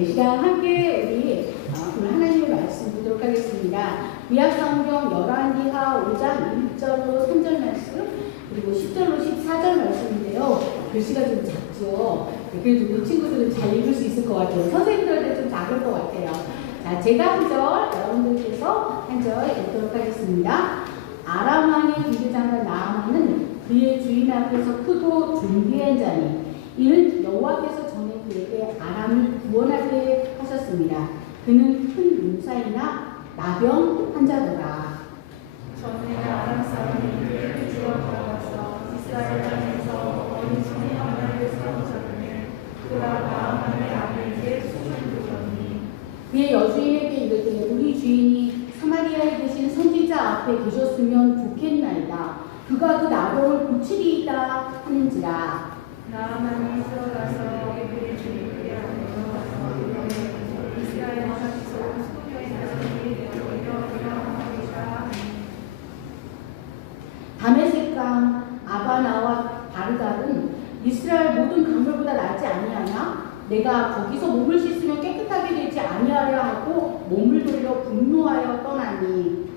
이 시간 함께 우리 오늘 하나님의 말씀 보도록 하겠습니다. 구약성경 열왕기하 5장 1절로 3절 말씀 그리고 10절로 14절 말씀인데요. 글씨가 좀 작죠. 그래도 우리 친구들은 잘 읽을 수 있을 것 같아요. 선생님들한테 좀 작을 것 같아요. 자, 제가 한 절, 여러분들께서 한 절 읽도록 하겠습니다. 아람 왕의 군대장관 나아만은 그의 주인 앞에서 크고 존귀한 자니 이는 여호와께서 전에 그에게 아람을 구원하게 하셨습니다. 그는 큰 용사이나 나병 환자더라. 전에 아람 사람이 그에게 들어가서 이스라엘 땅에서 어린 손이 하나님의 사로잡음에 그가 나아만의 아내에게 소송을 들었니 그의 여주인에게 이르되 우리 주인이 사마리아에 계신 선지자 앞에 계셨으면 좋겠나이다. 그가 그 나병을 고치리이다 하는지라. 나아만이 들어가서 그의 주인에게 안내어가서 이스라엘 땅에서 소녀의 나중에 이러하리라. 다메섹강 아바나와 바르갈은 이스라엘 모든 강물보다 낫지 아니하냐? 내가 거기서 몸을 씻으면 깨끗하게 되지 아니하려 하고 몸을 돌려 분노하여 떠나니.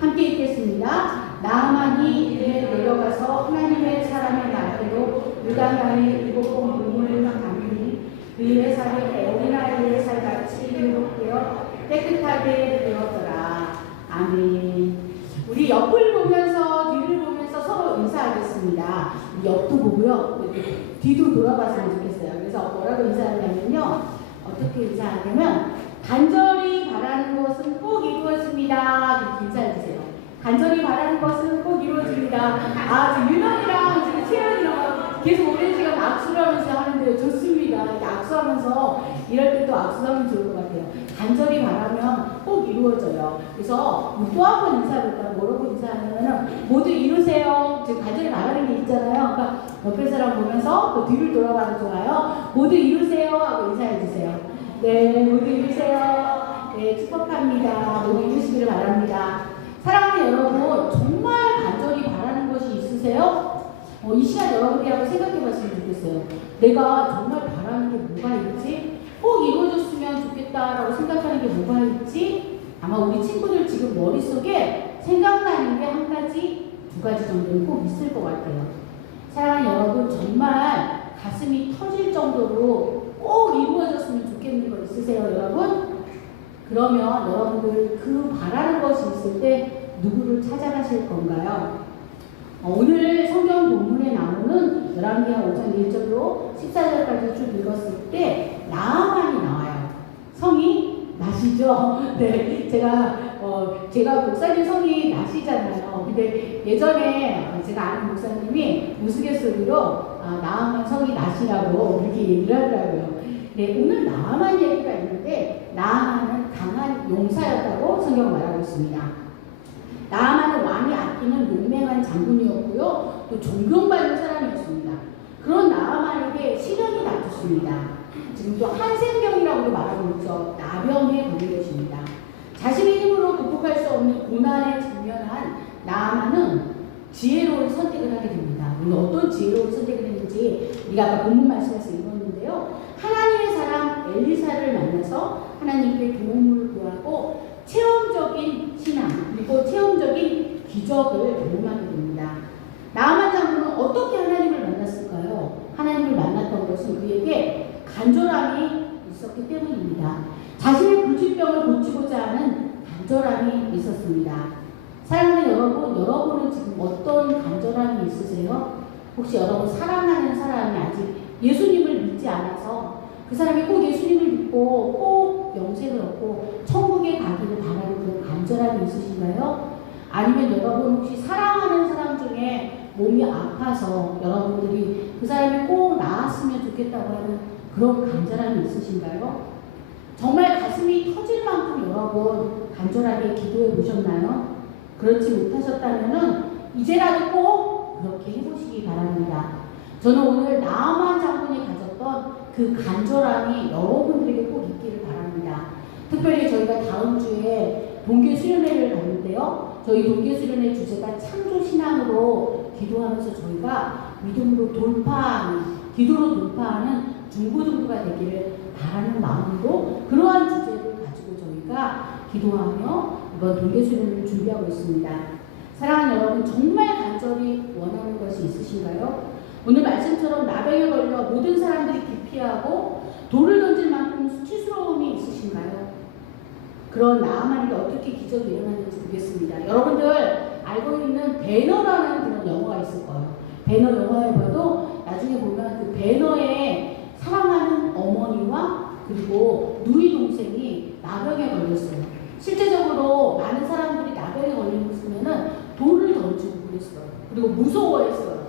함께 읽겠습니다. 나아만이 이에 내려가서 하나님의 사람의 말대로 요단강에 7번 물을 담으니 그의 살이 어린아이의 살같이 회복되어 깨끗하게 되었더라. 아멘. 우리 옆을 보면서 뒤를 보면서 서로 인사하겠습니다. 옆도 보고요. 뒤도 돌아봤으면 좋겠어요. 그래서 뭐라고 인사하냐면요. 어떻게 인사하냐면 간절히 바라는 것은 꼭 이루어집니다. 이렇게 인사해주세요. 간절히 바라는 것은 꼭 이루어집니다. 지금 윤원이랑 지금 채연이랑 계속 오랜 시간 악수를 하면서 하는데요. 좋습니다. 이렇게 악수하면서 이럴 때 또 악수하면 좋을 것 같아요. 간절히 바라면 꼭 이루어져요. 그래서 또 한 번 인사해볼까요? 뭐라고 인사하냐면 모두 이루세요. 지금 간절히 바라는 게 있잖아요. 그러니까 옆에 사람 보면서 또 뒤를 돌아봐도 좋아요. 모두 이루세요 하고 인사해주세요. 네, 모두 이루세요. 네, 축복합니다. 모두 이루시기를 바랍니다. 사랑하는 여러분, 정말 간절히 바라는 것이 있으세요? 이 시간 여러분들하고 생각해봤으면 좋겠어요. 내가 정말 바라는 게 뭐가 있지? 꼭 이루어졌으면 좋겠다라고 생각하는 게 뭐가 있지? 아마 우리 친구들 지금 머릿속에 생각나는 게 한 가지, 두 가지 정도는 꼭 있을 것 같아요. 사랑하는 여러분, 정말 가슴이 터질 정도로 꼭 이루어졌으면 좋겠는 거 있으세요, 여러분? 그러면 여러분들 그 바라는 것이 있을 때 누구를 찾아가실 건가요? 오늘 성경 본문에 나오는 열왕기하 5장 1절로 14절까지 쭉 읽었을 때 나아만이 나와요. 성이 나시죠? 네, 제가 목사님 성이 나시잖아요. 근데 예전에 제가 아는 목사님이 우스갯소리로 나아만 성이 나시라고 이렇게 얘기를 하더라고요. 네, 오늘 나아만 얘기가 있는데 나아만은 강한 용사였다고 성경은 말하고 있습니다. 나아만은 왕이 아끼는 용맹한 장군이었고요. 또 존경받는 사람이었습니다. 그런 나아만에게 시련이 닥쳤습니다. 지금 또 한센병이라고 말하고 있죠. 나병에 걸린 것입니다. 자신의 힘으로 극복할 수 없는 고난에 직면한 나아만은 지혜로운 선택을 하게 됩니다. 우리 어떤 지혜로운 선택을 했는지 우리가 아까 본문 말씀에서 읽었는데요. 하나님의 사람 엘리사를 만나서 하나님께 도움을 구하고 체험적인 신앙 그리고 체험적인 기적을 경험하게 됩니다. 나아만 장군은 어떻게 하나님을 만났을까요? 하나님을 만났던 것은 그에게 간절함이 있었기 때문입니다. 자신의 불치병을 고치고자 하는 간절함이 있었습니다. 사랑하는 여러분, 여러분은 지금 어떤 간절함이 있으세요? 혹시 여러분 사랑하는 사람이 아직 예수님을 믿지 않아서 그 사람이 꼭 예수님을 믿고 꼭 영생을 얻고 천국에 가기를 바라는 그런 간절함이 있으신가요? 아니면 여러분 혹시 사랑하는 사람 중에 몸이 아파서 여러분들이 그 사람이 꼭 나았으면 좋겠다고 하는 그런 간절함이 있으신가요? 정말 가슴이 터질 만큼 여러분 간절하게 기도해 보셨나요? 그렇지 못하셨다면 이제라도 꼭 그렇게 해보시기 바랍니다. 저는 오늘 나아만 장군이 가졌던 그 간절함이 여러분들에게 꼭 특별히 저희가 다음 주에 동계 수련회를 가는데요. 저희 동계 수련회 주제가 창조 신앙으로 기도하면서 저희가 믿음으로 기도로 돌파하는 중고등부가 되기를 바라는 마음으로 그러한 주제를 가지고 저희가 기도하며 이번 동계 수련회를 준비하고 있습니다. 사랑하는 여러분, 정말 간절히 원하는 것이 있으신가요? 오늘 말씀처럼 나병에 걸려 모든 사람들이 기피하고 돌을 던질 만큼 수치스러움이 있으신가요? 그런 나아만에게 어떻게 기적이 일어났는지 보겠습니다. 여러분들 알고 있는 배너라는 그런 영화가 있을 거예요. 배너 영화에 봐도 나중에 보면 그 배너에 사랑하는 어머니와 그리고 누이 동생이 나병에 걸렸어요. 실제적으로 많은 사람들이 나병에 걸리면은 돌을 던지고 그랬어요. 그리고 무서워했어요.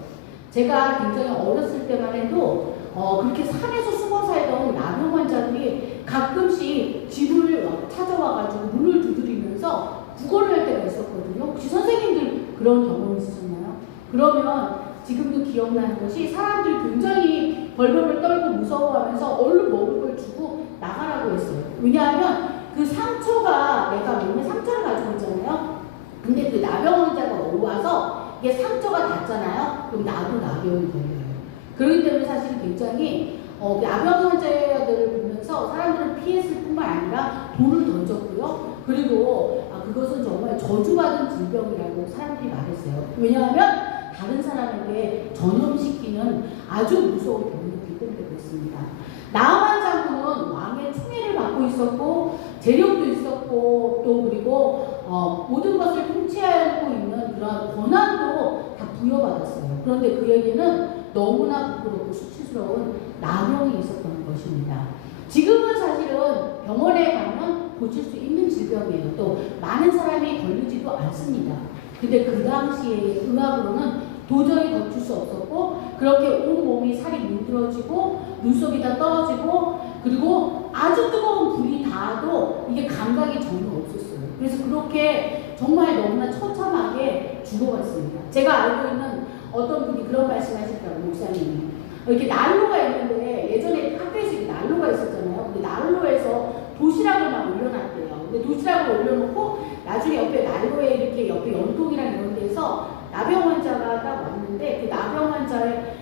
제가 굉장히 어렸을 때만 해도 그렇게 산에서 숨어 살던 나병 환자들이 가끔씩 집을 찾아와가지고 문을 두드리면서 구걸을 할 때가 있었거든요. 혹시 선생님들 그런 경험 있으셨나요? 그러면 지금도 기억나는 것이 사람들이 굉장히 벌벌을 떨고 무서워하면서 얼른 먹을 걸 주고 나가라고 했어요. 왜냐하면 그 상처가 내가 몸에 상처를 가지고 있잖아요. 근데 그 나병 환자가 와서 이게 상처가 닿잖아요. 그럼 나도 나병이 걸려요. 그렇기 때문에 사실 굉장히 나병 환자들을 보면서 사람들은 피했을 뿐만 아니라 돌을 던졌고요. 그리고 그것은 정말 저주받은 질병이라고 사람들이 말했어요. 왜냐하면 다른 사람에게 전염시키는 아주 무서운 병이기 때문에 그렇습니다. 나아만 장군은 왕의 총애를 받고 있었고 재력도 있었고 또 그리고 모든 것을 통치하고 있는 그런 권한도 다 부여받았어요. 그런데 그에게는 너무나 부끄럽고 수치스러운 나병이 있었던 것입니다. 지금은 사실은 병원에 가면 고칠 수 있는 질병이에요. 또 많은 사람이 걸리지도 않습니다. 근데 그 당시에 의학으로는 도저히 걷출 수 없었고 그렇게 온몸이 살이 문드러지고 눈썹이 다 떨어지고 그리고 아주 뜨거운 불이 닿아도 이게 감각이 전혀 없었어요. 그래서 그렇게 정말 너무나 처참하게 죽어갔습니다. 제가 알고 있는 어떤 분이 그런 말씀 하시더라고요. 목사님이 이렇게 난로가 있는데 예전에 학교에서 이렇게 난로가 있었잖아요. 근데 난로에서 도시락을 막 올려놨대요. 근데 도시락을 올려놓고 나중에 옆에 난로에 이렇게 옆에 연통이랑 이런 데서 나병 환자가 딱 왔는데 그 나병 환자의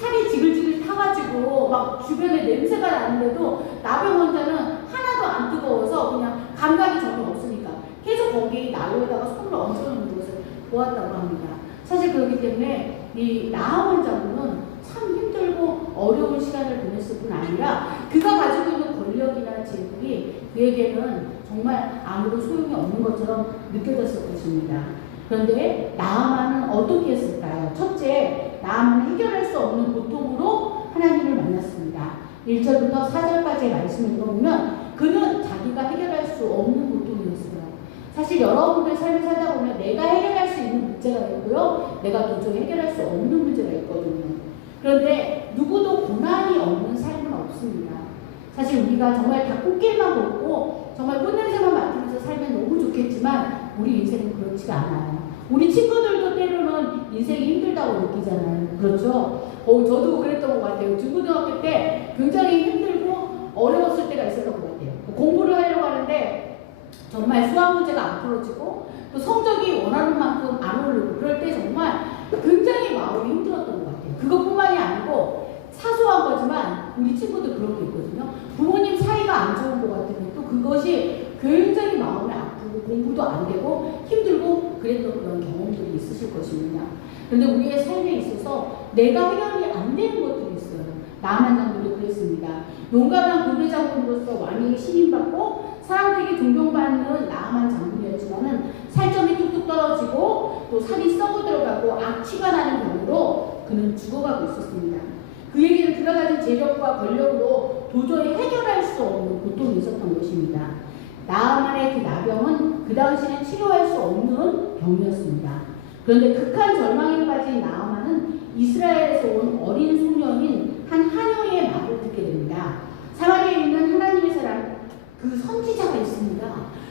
살이 지글지글 타가지고 막 주변에 냄새가 나는데도 나병 환자는 하나도 안 뜨거워서 그냥 감각이 전혀 없으니까 계속 거기 난로에다가 손을 얹어놓는 것을 보았다고 합니다. 사실 그렇기 때문에 이 나아만 장군은 참 힘들고 어려운 시간을 보냈을 뿐 아니라 그가 가지고 있는 권력이나 재물이 그에게는 정말 아무런 소용이 없는 것처럼 느껴졌을 것입니다. 그런데 나아만은 어떻게 했을까요? 첫째, 나아만은 해결할 수 없는 고통으로 하나님을 만났습니다. 1절부터 4절까지의 말씀을 들어보면 그는 자기가 해결할 수 없는 고통이었어요. 사실 여러분들 삶을 살다 보면 내가 해결할 수 있는 문제가 있고요. 내가 도저히 해결할 수 없는 문제가 있거든요. 그런데 누구도 고난이 없는 삶은 없습니다. 사실 우리가 정말 다 꽃길만 걷고 정말 꽃냄새만 맡으면서 살면 너무 좋겠지만 우리 인생은 그렇지가 않아요. 우리 친구들도 때로는 인생이 힘들다고 느끼잖아요. 그렇죠? 저도 그랬던 것 같아요. 중고등학교 때 굉장히 힘들고 어려웠을 때가 있었던 것 같아요. 공부를 하려고 하는데 정말 수학 문제가 안 풀어지고 또 성적이 원하는 만큼 안 오르고 그럴 때 정말 굉장히 마음이 힘들었던 것 같아요. 그것뿐만이 아니고 사소한 거지만 우리 친구들 그런 게 있거든요. 부모님 사이가 안 좋은 것 같으면 또 그것이 굉장히 마음이 아프고 공부도 안 되고 힘들고 그랬던 그런 경험들이 있으실 것입니다. 그런데 우리의 삶에 있어서 내가 해결이 안 되는 것들이 있어요. 나아만 장군도 그랬습니다. 용감한 군대 장군으로서 왕에게 신임받고 사람들에게 존경받는 나아만 장군이었지만은 살점이 뚝뚝 떨어지고 또 살이 썩어 들어가고 악취가 나는 병으로 그는 죽어가고 있었습니다. 그에게는 그가 가진 재력과 권력으로 도저히 해결할 수 없는 고통이 있었던 것입니다. 나아만의 그 나병은 그 당시에 치료할 수 없는 병이었습니다. 그런데 극한 절망에 빠진 나아만은 이스라엘에서 온 어린 소년인 한 하녀의 말을 듣게 됩니다. 사마리아에 있는 하나님의 사람 그 선지자가 있습니다.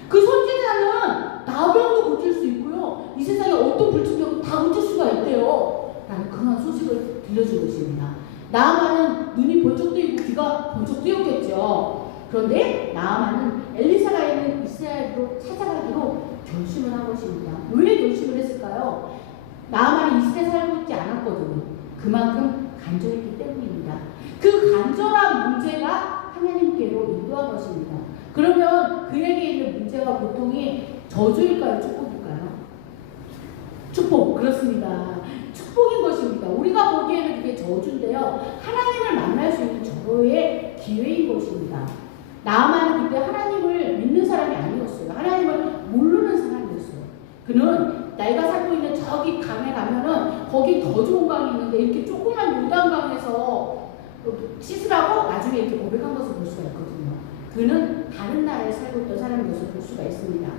그 선지자는 나병도 고칠 수 있고요. 이 세상에 어떤 불치병도 다 고칠 수가 있대요. 라는 그런 소식을 들려준 것입니다. 나아만은 눈이 번쩍 뜨이고 귀가 번쩍 뜨였겠죠. 그런데 나아만은 엘리사가 있는 이스라엘로 찾아가기로 결심을 한 것입니다. 왜 결심을 했을까요? 나아만이 이스라엘에 살고 있지 않았거든요. 그만큼 간절했기 때문입니다. 그 간절한 문제가 하나님께로 인도한 것입니다. 그러면 그에게 있는 문제와 고통이 저주일까요? 축복일까요? 축복, 그렇습니다. 축복인 것입니다. 우리가 보기에는 그게 저주인데요. 하나님을 만날 수 있는 절호의 기회인 것입니다. 나아만은 그때 하나님을 믿는 사람이 아니었어요. 하나님을 모르는 사람이었어요. 그는 내가 살고 있는 저기 강에 가면은 거기 더 좋은 강이 있는데 이렇게 조그만 요단강에서 씻으라고 나중에 이렇게 고백한 것을 볼 수가 있거든요. 그는 다른 나라에 살고 있던 사람인 것을 볼 수가 있습니다.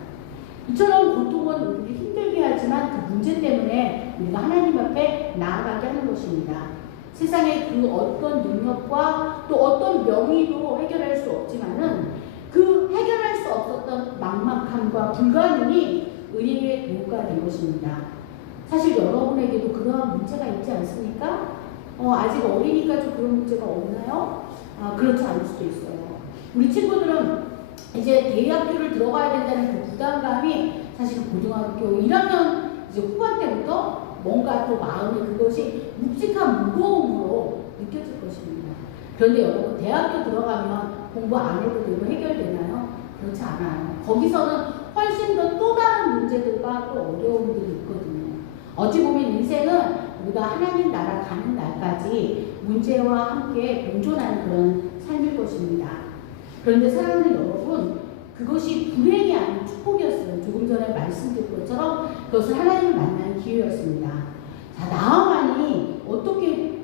이처럼 고통은 우리를 힘들게 하지만 그 문제 때문에 우리가 하나님 앞에 나아가게 하는 것입니다. 세상의 그 어떤 능력과 또 어떤 명의도 해결할 수 없지만은 그 해결할 수 없었던 막막함과 불가능이 우리에게 도구가 된 것입니다. 사실 여러분에게도 그러한 문제가 있지 않습니까? 아직 어리니까 좀 그런 문제가 없나요? 그렇지 않을 수도 있어요. 우리 친구들은 이제 대학교를 들어가야 된다는 그 부담감이 사실 고등학교 1학년 이제 후반 때부터 뭔가 또 마음에 그것이 묵직한 무거움으로 느껴질 것입니다. 그런데 여러분 대학교 들어가면 공부 안 해도 되고 해결되나요? 그렇지 않아요. 거기서는 훨씬 더 또 다른 문제들과 또 어려움들이 있거든요. 어찌 보면 인생은 우리가 하나님 나라 가는 날까지 문제와 함께 공존하는 그런 삶일 것입니다. 그런데 사랑하는 여러분, 그것이 불행이 아닌 축복이었어요. 조금 전에 말씀드린 것처럼 그것은 하나님을 만나는 기회였습니다. 자, 나아만이 어떻게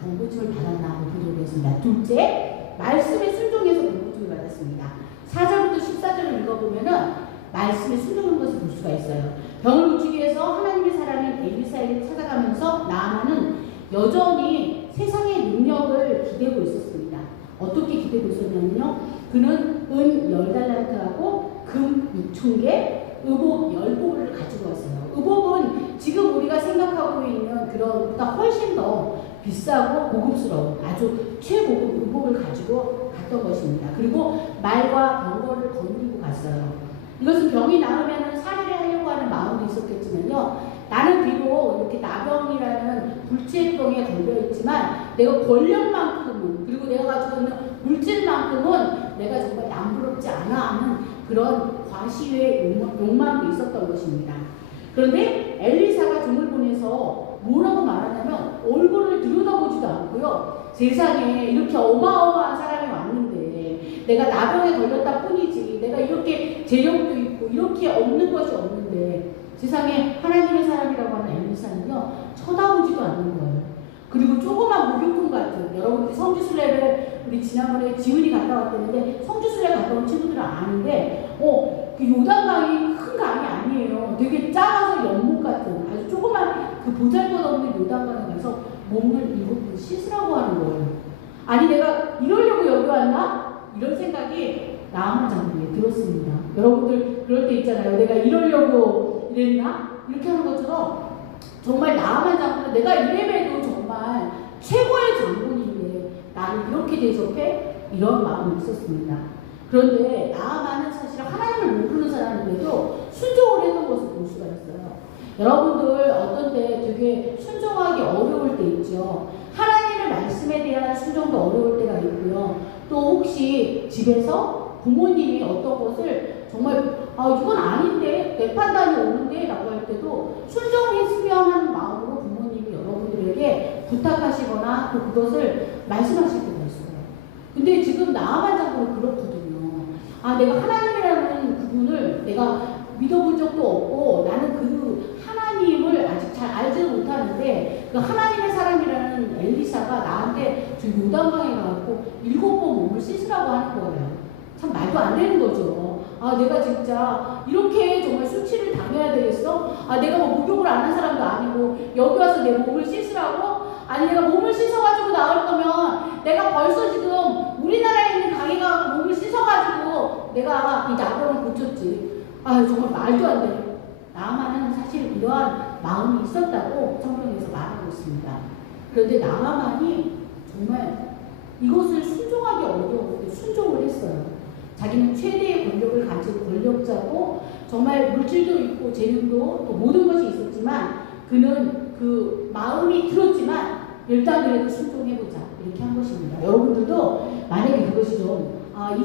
병고침을 받았나 보도록 하겠습니다. 둘째, 말씀에 순종해서 병고침을 받았습니다. 4절부터 14절을 읽어보면은 말씀에 순종한 것을 볼 수가 있어요. 병을 고치기 위해서 하나님의 사람인 엘리사를 찾아가면서 나아만은 여전히 세상의 능력을 기대고 있었습니다. 어떻게 기대고 있었냐면요. 그는 은 10달란트하고 금 6,000개, 의복 10복을 가지고 왔어요. 의복은 지금 우리가 생각하고 있는 그런 보다 훨씬 더 비싸고 고급스러운 아주 최고급 의복을 가지고 갔던 것입니다. 그리고 말과 병거를 거느리고 갔어요. 이것은 병이 나으면 살해를 하려고 하는 마음도 있었겠지만요. 나는 비록 이렇게 나병이라는 불치병에 걸려있지만 내가 권력만큼은 그리고 내가 가지고 있는 물질만큼은 내가 정말 남부럽지 않아 하는 그런 과시의 욕망도 있었던 것입니다. 그런데 엘리사가 종을 보내서 뭐라고 말하냐면 얼굴을 들여다보지도 않고요. 세상에 이렇게 어마어마한 사람이 왔는데 내가 나병에 걸렸다 뿐이지 내가 이렇게 재력도 있고 이렇게 없는 것이 없는데 세상에 하나님의 사람이라고 하는 엘리사는요 쳐다보지도 않는 거예요. 그리고 조그만 목욕탕 같은 여러분들이 성지순례를 우리 지난번에 지은이 갔다 왔다는데 성지순례 갔다 온 친구들은 아는데 그 요단강이 큰 강이 아니에요. 되게 작아서 연못 같은 아주 조그만 그 보잘것없는 요단강에 가서 몸을 7번 씻으라고 하는 거예요. 아니 내가 이러려고 여기 왔나? 이런 생각이 나아만 장군에 들었습니다. 여러분들 그럴 때 있잖아요. 내가 이러려고 이랬나? 이렇게 하는 것처럼 정말 나아만 장군은 내가 이래봬도 정말 최고의 장군인데 나를 이렇게 대접해? 이런 마음이 있었습니다. 그런데 나아만은 사실 하나님을 모르는 사람인데도 순종을 했던 것을 볼 수가 있어요. 여러분들 어떤 때 되게 순종하기 어려울 때 있죠. 하나님의 말씀에 대한 순종도 어려울 때가 있고요. 또 혹시 집에서 부모님이 어떤 것을 정말 이건 아닌데 내 판단이 옳은데 라고 할 때도 순종했으면 하는 마음으로 부모님이 여러분들에게 부탁하시거나 또 그것을 말씀하실 때가 있어요. 근데 지금 나아만 장군은 그렇거든요. 내가 하나님이라는 그분을 내가 믿어본 적도 없고 나는 그 하나님을 아직 잘 알지도 못하는데 그 하나님의 사람이라는 엘리사가 나한테 저 요단강에 가고 7번 몸을 씻으라고 하는 거예요. 참 말도 안 되는 거죠. 내가 진짜 이렇게 정말 수치를 당해야 되겠어? 내가 뭐 목욕을 안 한 사람도 아니고 여기 와서 내 몸을 씻으라고? 아니 내가 몸을 씻어가지고 나올 거면 내가 벌써 지금 우리나라에 있는 강에 가서 몸을 씻어가지고 내가 이 나병을 고쳤지. 정말 말도 안 돼. 나아만은 사실 이러한 마음이 있었다고 성경에서 말하고 있습니다. 그런데 나아만이 정말 이것을 순종하기 어려운데 순종을 했어요. 자기는 최대의 권력을 가진 권력자고 정말 물질도 있고 재능도 또 모든 것이 있었지만 그는 그 마음이 들었지만 일단 그래도 순종해보자 이렇게 한 것입니다. 여러분들도 만약에 그것이 좀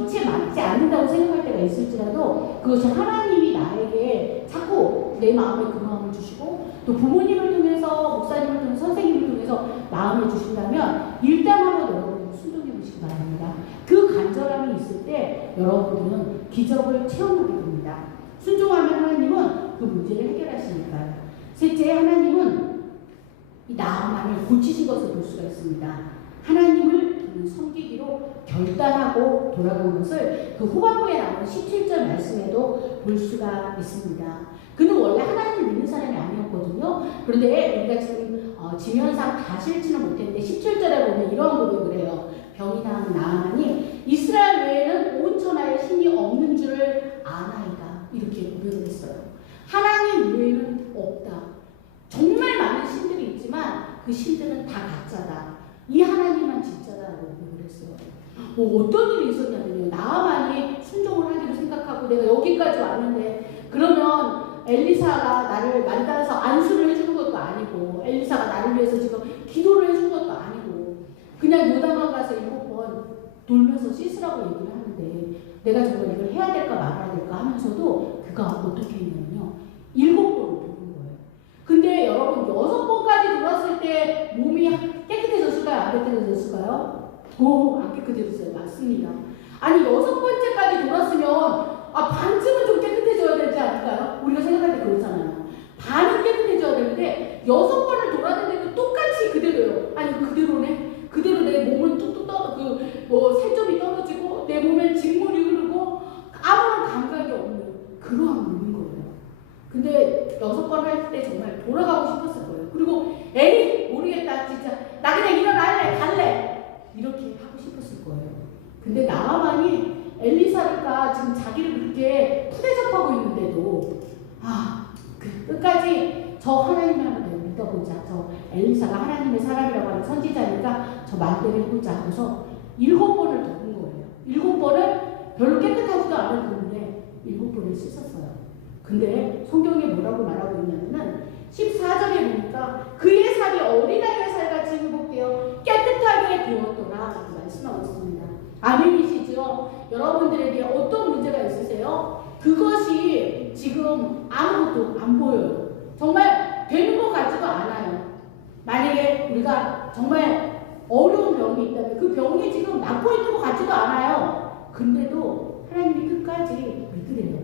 이치에 맞지 않는다고 생각할 때가 있을지라도 그것이 하나님이 나에게 자꾸 내 마음에 그 마음을 주시고 또 부모님을 통해서 목사님을 통해서 선생님을 통해서 마음을 주신다면 일단 한번 여러분 순종해 보시기 바랍니다. 그 간절함이 있을 때 여러분들은 기적을 체험하게 됩니다. 순종하면 하나님은 그 문제를 해결하시니까요. 셋째, 하나님은 이 나아만을 고치신 것을 볼 수가 있습니다. 하나님을 그는 섬기기로 결단하고 돌아간 것을 그 후반부에 나오는 17절 말씀에도 볼 수가 있습니다. 그는 원래 하나님을 믿는 사람이 아니었거든요. 그런데 우리가 지금 지면상 다 싫지는 못했는데 17절에 보면 이런 고백을 해요. 병이 나은 나아만이 이스라엘 외에는 온 천하에 신이 없는 줄을 아나이다. 이렇게 고백을 했어요. 하나님 외에는 없다. 정말 많은 신들이 있지만 그 신들은 다 가짜다. 이 하나님만 진짜다라고 고백을 했어요. 어떤 일이 있었냐면요. 나아만이 순종을 하기로 생각하고 내가 여기까지 왔는데 그러면 엘리사가 나를 만나서 안수를 해주는 것도 아니고 엘리사가 나를 위해서 지금 기도를 해준 것도 아니고 그냥 요단강 가서 7번 돌면서 씻으라고 얘기를 하는데 내가 정말 이걸 해야 될까 말아야 될까 하면서도 그가 어떻게 했냐면요. 7번을 도는 거예요. 근데 여러분 6번까지 돌았을 때 몸이 깨끗해졌을까요? 안 깨끗해졌을까요? 안 깨끗해졌어요. 맞습니다. 아니 6번째까지 돌았으면 반쯤은 좀 깨끗해져야 되지 않을까요? 우리가 생각할 때 그렇잖아요. 반은 깨끗해져야 되는데 6번을 돌았는데도 똑같이 그대로예요. 아니 그대로네? 그대로 내 몸은 뚝뚝 살점이 떨어지고 내 몸에 직물이 흐르고 아무런 감각이 없는 그러한 몸인 거예요. 근데 6번 할 때 정말 돌아가고 싶었을 거예요. 그리고 에이 모르겠다 진짜 나 그냥 일어날래 갈래 이렇게 하고 싶었을 거예요. 근데 나아만이 엘리사가 지금 자기를 그렇게 푸대접하고 있는데도 끝까지 저 하나님을 한번 믿어보자. 저 엘리사가 하나님의 사람이라고 하는 선지자니까 저 말대로 해보자 하고서 7번을 더 본 거예요. 7번을 별로 깨끗하지도 않은 건데 7번을 씻었어요. 근데 성경에 뭐라고 말하고 있냐면은 14절에 보니까 그의 살이 어린아이의 살같이 회복되어 깨끗하게 되었더라 라고 말씀하고 있습니다. 아멘이시죠? 여러분들에게 어떤 문제가 있으세요? 그것이 지금 아무것도 안 보여요. 정말 되는 것 같지도 않아요. 만약에 우리가 정말 어려운 병이 있다면 그 병이 지금 낫고 있는 것 같지도 않아요. 근데도 하나님이 끝까지 믿으래요.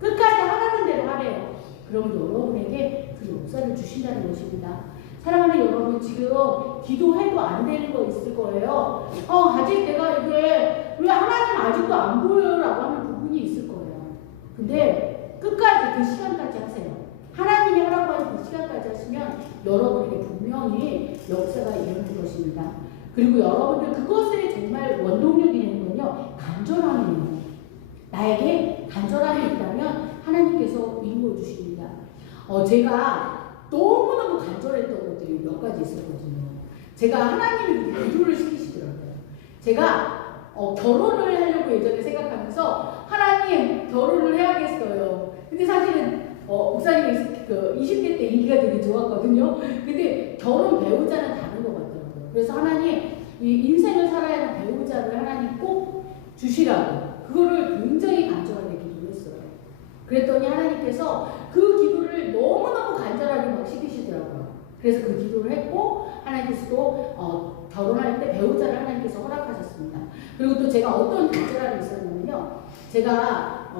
끝까지 하라는 대로 하래요. 그럼 여러분에게 그 역사를 주신다는 것입니다. 사랑하는 여러분, 지금 기도해도 안 되는 거 있을 거예요. 아직 내가 이게 왜 하나님 아직도 안 보여요? 라고 하는 부분이 있을 거예요. 근데 끝까지 그 시간까지 하세요. 하나님이 하라고 하는 그 시간까지 하시면 여러분에게 분명히 역사가 일어날 것입니다. 그리고 여러분들 그것에 정말 원동력이 되는 건요. 간절함이에요. 나에게 간절함이 있다면 하나님께서 이루어 주십니다. 제가 너무너무 간절했던 것들이 몇 가지 있었거든요. 제가 하나님이 기도를 시키시더라고요. 제가 결혼을 하려고 예전에 생각하면서 하나님 결혼을 해야겠어요. 근데 사실은 목사님이 20대 때 인기가 되게 좋았거든요. 근데 결혼 배우자는 다른 것 같더라고요. 그래서 하나님 이 인생을 살아야 하는 배우자를 하나님 꼭 주시라고 그거를 굉장히 간절하게 기도했어요. 그랬더니 하나님께서 그 기도를 너무너무 간절하게 막 시키시더라고요. 그래서 그 기도를 했고 하나님께서 또 결혼할 때 배우자를 하나님께서 허락하셨습니다. 그리고 또 제가 어떤 간절함이 있었냐면요. 제가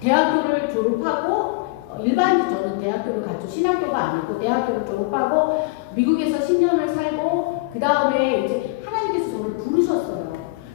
대학교를 졸업하고 저는 대학교를 갔죠. 신학교가 아니고 대학교를 졸업하고 미국에서 10년을 살고 그 다음에 이제 하나님께서 저를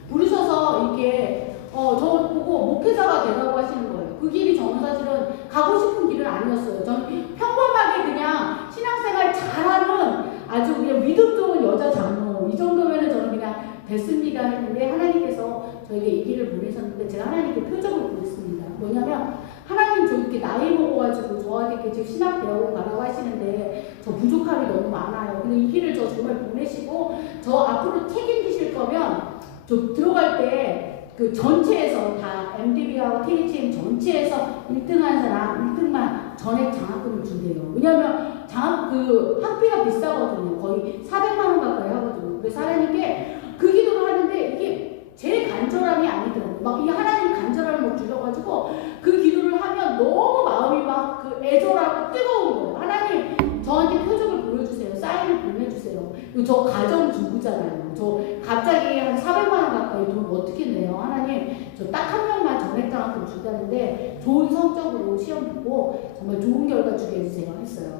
부르셔서 이렇게 저 보고 목회자가 되라고 하시는 거예요. 그 길이 저는 사실은 가고 싶은 길은 아니었어요. 저는 평범하게 그냥 신앙생활 잘하는 아주 그냥 믿음 좋은 여자 장로 이 정도면은 저는 그냥 됐습니다 했는데 하나님께서 저에게 이 길을 보내셨는데 제가 하나님께 표적을 보냈습니다. 뭐냐면 하나님 저 이렇게 나이 먹어가지고 저한테 이렇게 지금 신학 배우고 가라고 하시는데 저 부족함이 너무 많아요. 근데 이 길을 저 정말 보내시고 저 앞으로 책임지실 거면 저 들어갈 때 그 전체에서 다 MDB하고 THM 전체에서 1등한 사람 1등만 전액 장학금을 준대요. 왜냐하면 장학 그 학비가 비싸거든요. 거의 400만 원 가까이 하거든요. 그래서 하나님께 그 기도를 하는데 이게 제 간절함이 아니더라고요. 막 이 하나님 간절함을 막 주셔가지고 그 기도를 하면 너무 마음이 막 그 애절하고 뜨거운 거예요. 하나님 저한테 표적을 보여주세요. 사인을 보내주세요. 그리고 저 가정 주부잖아요. 저 갑자기 한 400만 원 가까이 돈 어떻게 내요? 하나님 저 딱 한 명만 전액장학금 준다는데 좋은 성적으로 시험 보고 정말 좋은 결과 주게 해주세요 했어요.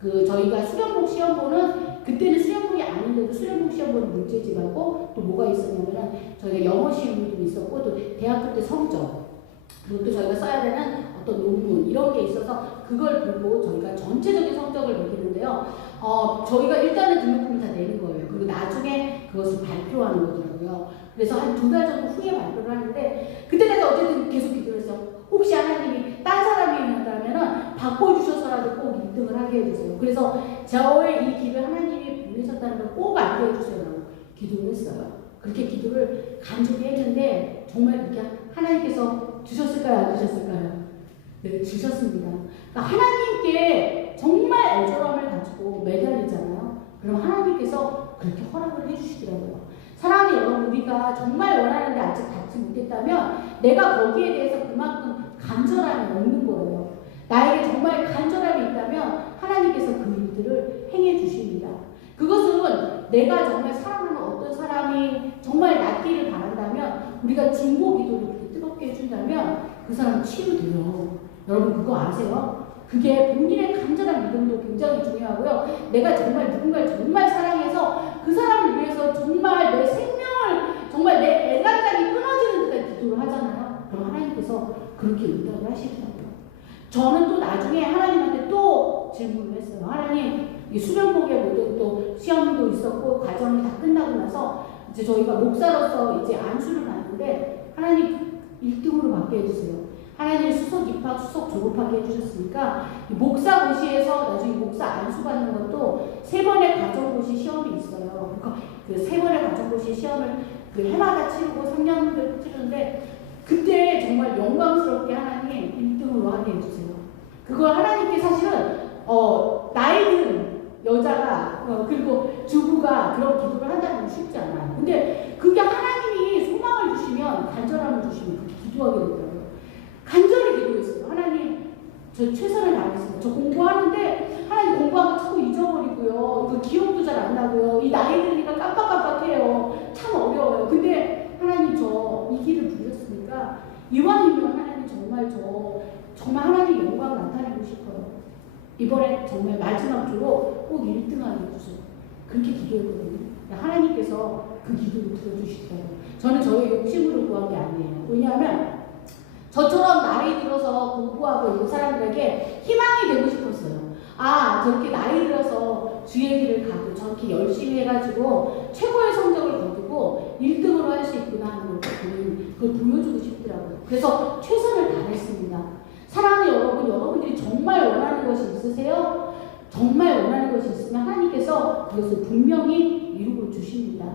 그 저희가 수련복 시험 보는 그때는 수련복이 아닌데도 수련복 시험 보는 문제지 말고 또 뭐가 있었냐면은 저희가 영어 시험도 있었고 또 대학교 때 성적 그리고 또 저희가 써야 되는 어떤 논문 이런 게 있어서 그걸 보고 저희가 전체적인 성적을 매기는데요. 저희가 일단은 등록금을 다 내는 거예요. 그리고 나중에 그것을 발표하는 거더라고요. 그래서 한 2달 정도 후에 발표를 하는데 그때까지 어쨌든 계속 기도를 했어요. 혹시 하나님이 딴 사람이었다면은 바꿔주셔서라도 꼭 1등을 하게 해주세요. 그래서 저의 이 길을 하나님이 보내셨다는 걸 꼭 알게 해주세요. 기도를 했어요. 그렇게 기도를 간절히 했는데 정말 그렇게 하나님께서 주셨을까요? 안 주셨을까요? 네, 주셨습니다. 그러니까 하나님께 정말 애절함을 가지고 매달리잖아요. 그럼 하나님께서 그렇게 허락을 해주시더라고요. 사랑하는 여러분, 우리가 정말 원하는데 아직 받지 못했다면 내가 거기에 대해서 그만큼 간절함이 없는 거예요. 나에게 정말 간절함이 있다면 하나님께서 그 일들을 행해 주십니다. 그것은 내가 정말 사랑하는 어떤 사람이 정말 낫기를 바란다면 우리가 중보 기도를 그렇게 뜨겁게 해준다면 그 사람 치유돼요. 여러분 그거 아세요? 그게 본인의 간절한 믿음도 굉장히 중요하고요. 내가 정말 누군가를 정말 사랑해서 그 사람을 위해서 정말 내 생명을 정말 내 애간장이 끊어지는 듯한 기도를 하잖아요. 그럼 하나님께서 그렇게 응답을 하시더라고요. 저는 또 나중에 하나님한테 또 질문을 했어요. 하나님 이 수련복의 모든 또 시험도 있었고 과정이 다 끝나고 나서 이제 저희가 목사로서 이제 안수를 받는데 하나님 1등으로 받게 해주세요. 하나님 수석 입학, 수석 졸업하게 해주셨으니까 목사고시에서 나중에 목사 안수 받는 것도 3번의 과정고시 시험이 있어요. 그러니까 그 3번의 과정고시 시험을 그 해마다 치르고 3년을 치르는데 그때 정말 영광스럽게 하나님 1등으로 하게 해주세요. 그걸 하나님께 사실은 나이 든 여자가 그리고 주부가 그런 기도를 한다는 건 쉽지 않아요. 근데 그게 하나님이 소망을 주시면 간절함을 주시면 그렇게 기도하게 되더라고요. 간절히 기도했어요. 하나님 저 최선을 다하겠습니다. 저 공부하는데 하나님 공부한 거 자꾸 잊어버리고요. 그 기억도 잘 안 나고요. 이 나이 드니까 깜빡깜빡해요. 참 어려워요. 근데 하나님 저 이 길을 부르셨으니까 이왕이면 하나님 정말 하나님 영광 나타내고 싶어요. 이번에 정말 마지막 주로 꼭 1등하게 해주세요. 그렇게 기도했거든요. 하나님께서 그 기도를 들어주시더라고요. 저는 저의 욕심으로 구한 게 아니에요. 왜냐하면 저처럼 나이 들어서 공부하고 있는 사람들에게 희망이 되고 싶었어요. 저렇게 나이 들어서 주의 길을 가고 저렇게 열심히 해가지고 최고의 성적을 거두고 1등으로 할 수 있구나 하는 걸 그걸 보여주고 싶더라고요. 그래서 최선을 다했습니다. 사랑하는 여러분, 여러분들이 정말 원하는 것이 있으세요? 정말 원하는 것이 있으면 하나님께서 그것을 분명히 이루고 주십니다.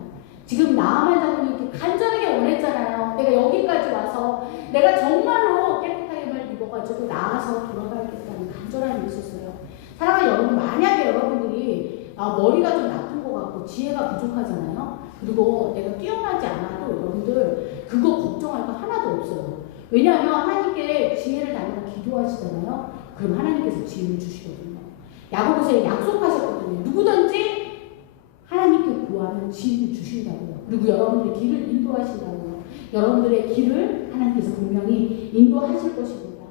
지금 나만 자꾸 이렇게 간절하게 원했잖아요. 내가 여기까지 와서 내가 정말로 깨끗하게만 입어가지고 나와서 돌아가야겠다는 간절함이 있었어요. 사랑하는 여러분, 만약에 여러분들이 머리가 좀 나쁜 것 같고 지혜가 부족하잖아요. 그리고 내가 뛰어나지 않아도 여러분들 그거 걱정할 거 하나도 없어요. 왜냐하면 하나님께 지혜를 달라고 기도하시잖아요. 그럼 하나님께서 지혜를 주시거든요. 야고보서에 약속하셨거든요. 누구든지 하나님께 구하면 지혜를 주신다고요. 그리고 여러분들의 길을 인도하신다고요. 여러분들의 길을 하나님께서 분명히 인도하실 것입니다.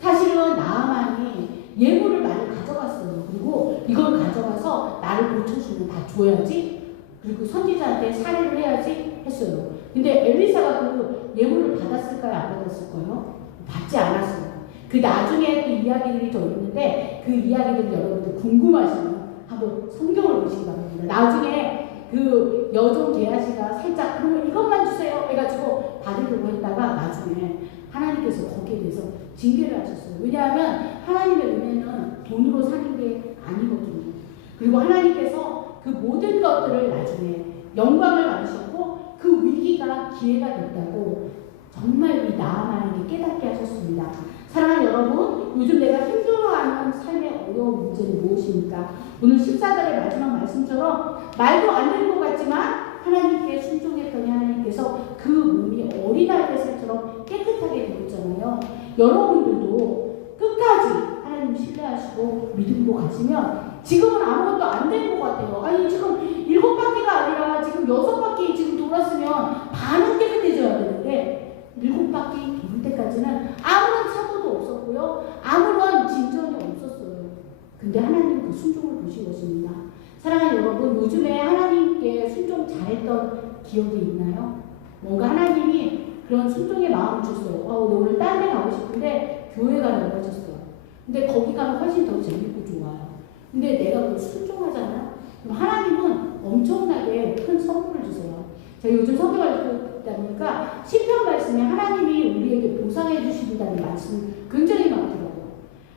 사실은 나아만이 예물을 많이 가져갔어요. 그리고 이걸 가져가서 나를 고쳐주면 다 줘야지. 그리고 선지자한테 살해를 해야지 했어요. 근데 엘리사가 그 예물을 받았을까요? 안 받았을까요? 받지 않았어요. 그 나중에 또 이야기들이 더 있는데 그 이야기들 여러분들 궁금하시면 한번 성경을 보시기 바랍니다. 나중에 그 여종 게하시가 살짝 그러면 이것만 주세요 해가지고 받으려고 했다가 나중에 하나님께서 거기에 대해서 징계를 하셨어요. 왜냐하면 하나님의 은혜는 돈으로 사는 게 아니거든요. 그리고 하나님께서 그 모든 것들을 나중에 영광을 받으셨고 그 위기가 기회가 됐다고 정말 이 나아만에게 깨닫게 하셨습니다. 사랑하는 여러분, 요즘 내가 힘들어하는 삶의 어려운 문제는 무엇입니까? 오늘 14절의 마지막 말씀처럼 말도 안 되는 것 같지만 하나님께 순종했더니 하나님께서 그 몸이 어린아이의 살처럼 깨끗하게 되었잖아요. 여러분들도 끝까지 하나님 신뢰하시고 믿음으로 가시면 지금은 아무것도 안 되는 것 같아요. 아니 지금 7바퀴가 아니라 지금 6바퀴 지금 돌았으면 반은 깨끗해져야 되는데 7바퀴 돌 때까지는 아무런 사고도 없었고요. 아무런 진전이 없었어요. 근데 하나님은 그 순종을 보신 것입니다. 사랑하는 여러분, 요즘에 하나님께 순종 잘했던 기억이 있나요? 뭔가 하나님이 그런 순종의 마음을 줬어요. 오늘 딴 데 가고 싶은데 교회 가라고 하셨어요. 근데 거기 가면 훨씬 더 재밌고 좋아요. 근데 내가 그걸 순종하잖아요. 그럼 하나님은 엄청나게 큰 선물을 주세요. 제가 요즘 성경을 읽고 있다 보니까 시편 말씀에 하나님이 우리에게 보상해 주신다는 말씀이 굉장히 많더라고요.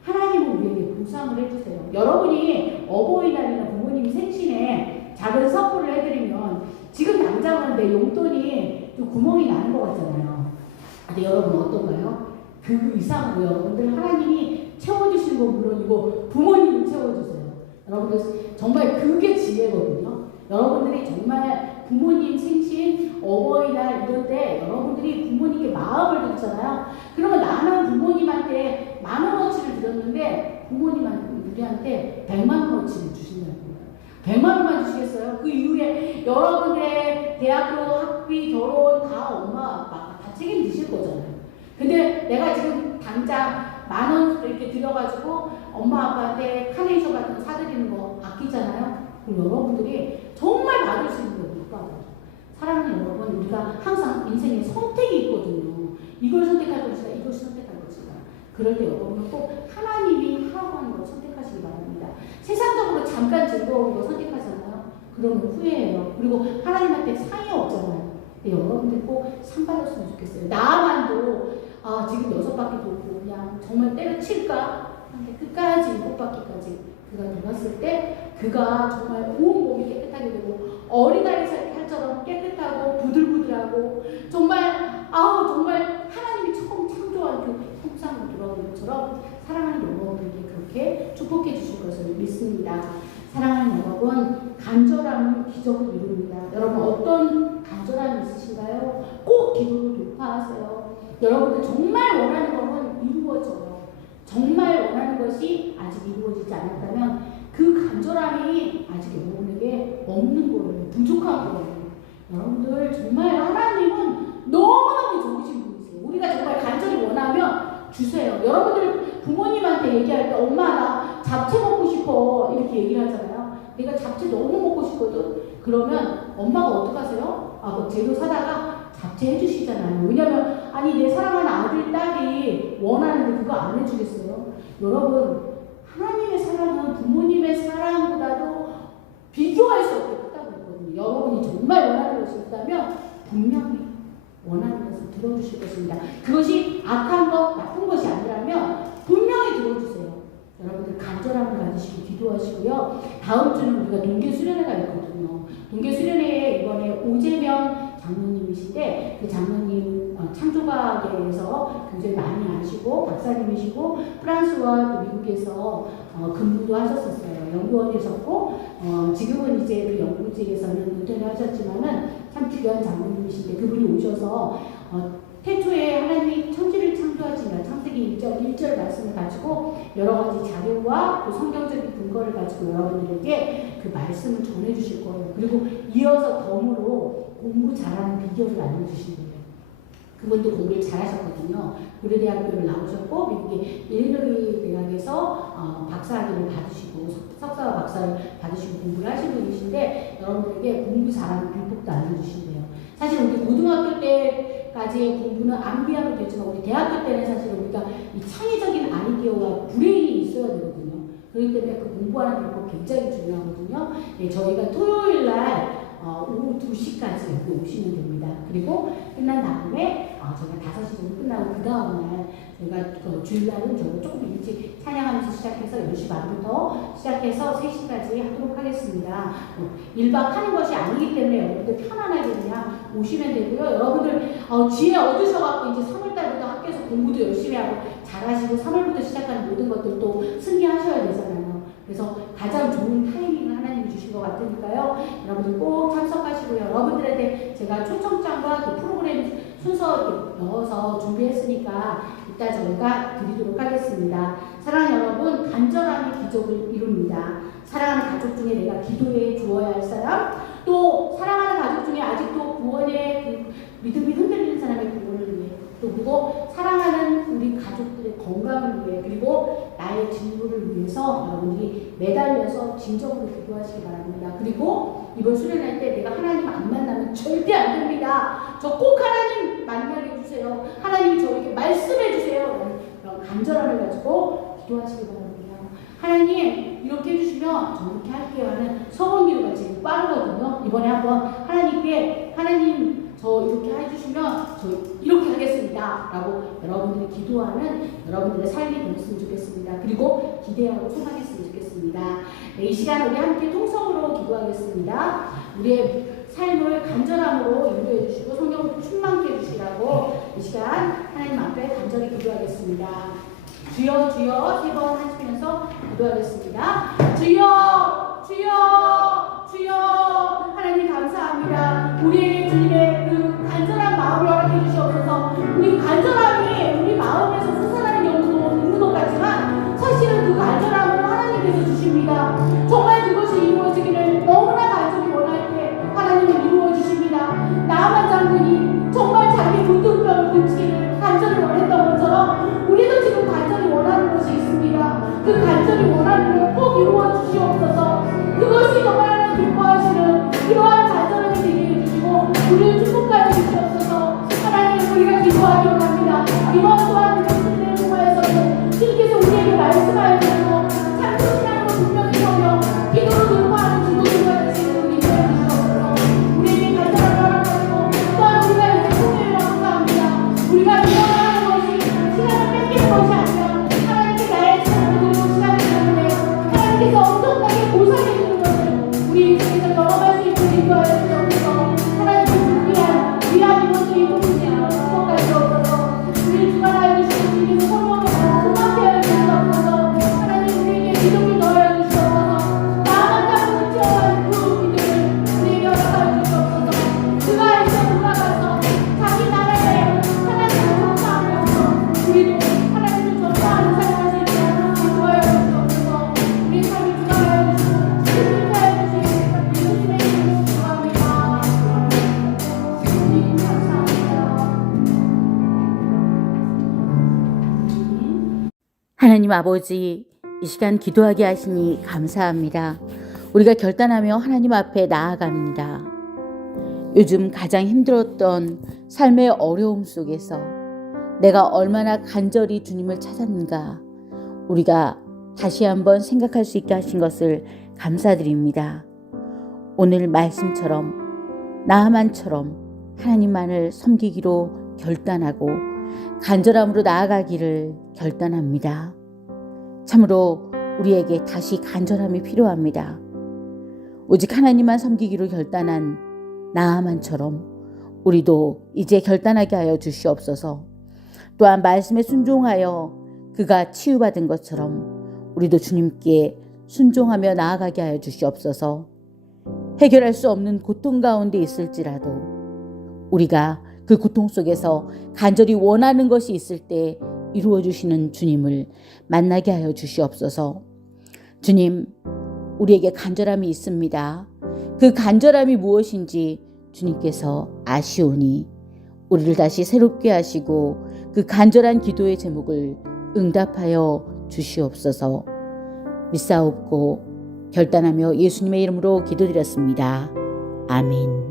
하나님은 우리에게 보상을 해주세요. 여러분이 어버이날이나 부모님 생신에 작은 선물을 해드리면 지금 당장은 내 용돈이 좀 구멍이 나는 것 같잖아요. 근데 여러분 어떤가요? 그 이상으로 여러분들 하나님이 채워주시는 건 물론이고 부모님을 채워주세요. 여러분들 정말 그게 지혜거든요. 여러분들이 정말 부모님 생신, 어버이날 이럴 때 여러분들이 부모님께 마음을 줬잖아요. 그러면 나는 부모님한테 10,000원어치를 드렸는데 부모님한테 우리한테 100만원어치를 주신다고요. 100만원만 주시겠어요? 그 이후에 여러분들의 대학교, 학비, 결혼 다 엄마, 아빠가 다 책임지실 거잖아요. 근데 내가 지금 당장 10,000원 이렇게 드려가지고 엄마 아빠한테 카네이션 같은 거 사드리는 거 아끼잖아요. 그럼 여러분들이 정말 받을 수 있는 거 못 받아요. 사랑하는 여러분, 우리가 항상 인생에 선택이 있거든요. 이걸 선택할 것이다, 이걸 선택할 것이다. 그럴 때 여러분은 꼭 하나님이 하라고 하는 걸 선택하시기 바랍니다. 세상적으로 잠깐 즐거운 거 선택하잖아요. 그러면 후회해요. 그리고 하나님한테 상이 없잖아요. 근데 여러분들 꼭 상 받았으면 좋겠어요. 나만도 지금 6바퀴 돌고 그냥 정말 때려칠까? 근데 끝까지 7바퀴까지 그가 돌았을 때 그가 정말 온 몸이 깨끗하게 되고 어린아이 살처럼 깨끗하고 부들부들하고 정말 정말 하나님이 처음 창조한 그 형상으로 돌아오는 것처럼 사랑하는 여러분들에게 그렇게 축복해 주실 것을 믿습니다. 사랑하는 여러분, 간절함은 기적을 이룹니다. 여러분 어떤 간절함이 있으신가요? 꼭 기도로 돌파하세요. 여러분들 정말 원하는 것은 이루어져요. 정말 원하는 것이 아직 이루어지지 않았다면 그 간절함이 아직 여러분에게 없는 거예요. 부족한 거예요. 여러분들 정말 하나님은 너무너무 좋으신 분이세요. 우리가 정말 간절히 원하면 주세요. 여러분들 부모님한테 얘기할 때 엄마 나 잡채 먹고 싶어 이렇게 얘기를 하잖아요. 내가 잡채 너무 먹고 싶거든. 그러면 엄마가 어떡하세요? 그 재료 사다가 잡채 해주시잖아요. 왜냐면 아니 내 사랑하는 아들 딸이 원하는데 그거 안 해주겠어요? 여러분 하나님의 사랑은 부모님의 사랑보다도 비교할 수 없게 크다고 했거든요. 여러분이 정말 원하는 것이 있다면 분명히 원하는 것을 들어주실 것입니다. 그것이 악한 것, 나쁜 것이 아니라면 분명히 들어주세요. 여러분들 간절함을 가지시고 기도하시고요. 다음 주는 우리가 동계 수련회가 있거든요. 동계 수련회에 이번에 오재명 장로님이신데 그 장로님 창조과학에서 굉장히 많이 아시고 박사님이시고 프랑스와 또 미국에서 근무도 하셨었어요. 연구원에 계셨고 지금은 이제 그 연구직에서는 은퇴를 하셨지만은 참 귀한 장로님이신데 그분이 오셔서 태초에 하나님이 천지를 창조하시며 창세기 1절 말씀을 가지고 여러 가지 자료와 또 성경적인 근거를 가지고 여러분들에게 그 말씀을 전해주실 거예요. 그리고 이어서 덤으로 공부 잘하는 비결을 알려주신 거예요. 그분도 공부를 잘하셨거든요. 고려대학교를 나오셨고 미국의 일리노이 대학에서 박사학위를 받으시고 석사와 박사를 받으시고 공부를 하신 분이신데 여러분들에게 공부 잘하는 비법도 알려주신대요. 사실 우리 고등학교 때까지의 공부는 암기하면 되지만 우리 대학교 때는 사실 우리가 이 창의적인 아이디어와 브레인이 있어야 되거든요. 그렇기 때문에 그 공부하는 비법 굉장히 중요하거든요. 네, 저희가 토요일 날 오후 2시까지 여기 오시면 됩니다. 그리고 끝난 다음에 저희가 5시 정도 끝나고 그 다음날 저희가 주일날은 조금 일찍 찬양하면서 시작해서 10시 반부터 시작해서 3시까지 하도록 하겠습니다. 1박 하는 것이 아니기 때문에 여러분들 편안하게 그냥 오시면 되고요. 여러분들 지혜 얻으셔갖고 이제 3월달부터 학교에서 공부도 열심히 하고 잘하시고 3월부터 시작하는 모든 것들도 승리하셔야 되잖아요. 그래서 가장 좋은 타이밍을 하나님이 주신 것 같으니까요. 여러분들 꼭 참석하시고요. 여러분들한테 제가 초청장과 그 프로그램 순서 넣어서 준비했으니까 이따 저희가 드리도록 하겠습니다. 사랑하는 여러분, 간절함이 기적을 이룹니다. 사랑하는 가족 중에 내가 기도해 주어야 할 사람, 또 사랑하는 가족 중에 아직도 구원의 그 믿음이 흔들리는 사람의 구원을 위해, 또 그리고 사랑하는 우리 가족들의 건강을 위해, 그리고 나의 진로를 위해서 여러분들이 매달려서 진정으로 기도하시기 바랍니다. 그리고 이번 수련할 때 내가 하나님 안 만나면 절대 안 됩니다. 저 꼭 하나님 만나게 해주세요. 하나님이 저에게 말씀해 주세요. 그런 간절함을 가지고 기도하시기 바랍니다. 하나님 이렇게 해주시면 저 이렇게 할게요 하는 서원 기도가 제일 빠르거든요. 이번에 한번 하나님께 하나님 저 이렇게 해주시면 저 이렇게 하겠습니다 라고 여러분들이 기도하는 여러분들의 삶이 되었으면 좋겠습니다. 그리고 기대하고 소망했으면 좋겠습니다. 네, 이 시간 우리 함께 통성으로 기도하겠습니다. 우리의 삶을 간절함으로 인도해 주시고 성령으로 충만케 해주시라고 이 시간 하나님 앞에 간절히 기도하겠습니다. 주여 주여 3번 하시면서 기도하겠습니다. 주여 주여 주여 하나님 감사합니다. 우리에게 주님의 그 간절한 마음을 허락해 주시옵소서. 우리 간절함이 우리 마음에서 솟아나는 경우도 있는 것 같지만 사실은 그 간절함을 하나님께서 주십니다. 정말 그것이 이루어지기를 너무나 간절히 원할 때 하나님은 이루어 주십니다. 나만 장군이 정말 자기 문둥병을 고치기를 간절히 원했던 것처럼 우리도 지금 간절히 원하는 것이 있습니다. 그 간절히 원하는 걸 꼭 이루어 주시옵소서. 그것이 정말 하나님 기뻐하시는 이러한 간절함이 되게 해주시고 우리를 축복하여 주시옵소서. 하나님 우리가 기도하려고 합니다. 이번 또한 우리의 통화에서도 주님께서 우리에게 말씀하여 주시고 참소신하는 것 분명히 서며 기도로 돌파하는 주도들과 지금 우리 인도해 주시옵소서. 우리에게 간절함을 허락하시고 또한 우리가 이제 통회를 감사합니다. 우리가 기도하는 것이 시간을 뺏기는 것이 아니라 하나님께 나의 시간을 드리고 시간을 드리는데 하나님께서 엄청나게 보상해 주는 것을 우리 인생에서 경험할 수 있는 인도하여 주시옵소서. 하나님을 준비한 귀한 이것을 이루시는 축복까지 없어서 우리를 주관하여 주시고 주님께서 성령으로 소망케 하여 주시옵소서. 하나님 우리에게 기도를 넣어여 주시옵소서. 나만 잡고 뛰어가는 그 믿음을 우리에게 허락하여 주시옵소서. 그가 이제 돌아가서 자기 나라에 하나님을 전파하면서 우리도 하나님을 전파하는 삶을 할 수 있도록 도와여 주시옵소서. 우리 삶을 주관하여 주시고 승리하여 주시고 예수님의 이름으로 기도합니다. 주님 감사합니다. 하나님 아버지, 이 시간 기도하게 하시니 감사합니다. 우리가 결단하며 하나님 앞에 나아갑니다. 요즘 가장 힘들었던 삶의 어려움 속에서 내가 얼마나 간절히 주님을 찾았는가 우리가 다시 한번 생각할 수 있게 하신 것을 감사드립니다. 오늘 말씀처럼 나아만처럼 하나님만을 섬기기로 결단하고 간절함으로 나아가기를 결단합니다. 참으로 우리에게 다시 간절함이 필요합니다. 오직 하나님만 섬기기로 결단한 나아만처럼 우리도 이제 결단하게 하여 주시옵소서. 또한 말씀에 순종하여 그가 치유받은 것처럼 우리도 주님께 순종하며 나아가게 하여 주시옵소서. 해결할 수 없는 고통 가운데 있을지라도 우리가 그 고통 속에서 간절히 원하는 것이 있을 때 이루어 주시는 주님을 만나게 하여 주시옵소서. 주님, 우리에게 간절함이 있습니다. 그 간절함이 무엇인지 주님께서 아시오니 우리를 다시 새롭게 하시고 그 간절한 기도의 제목을 응답하여 주시옵소서. 믿사옵고 결단하며 예수님의 이름으로 기도드렸습니다. 아멘.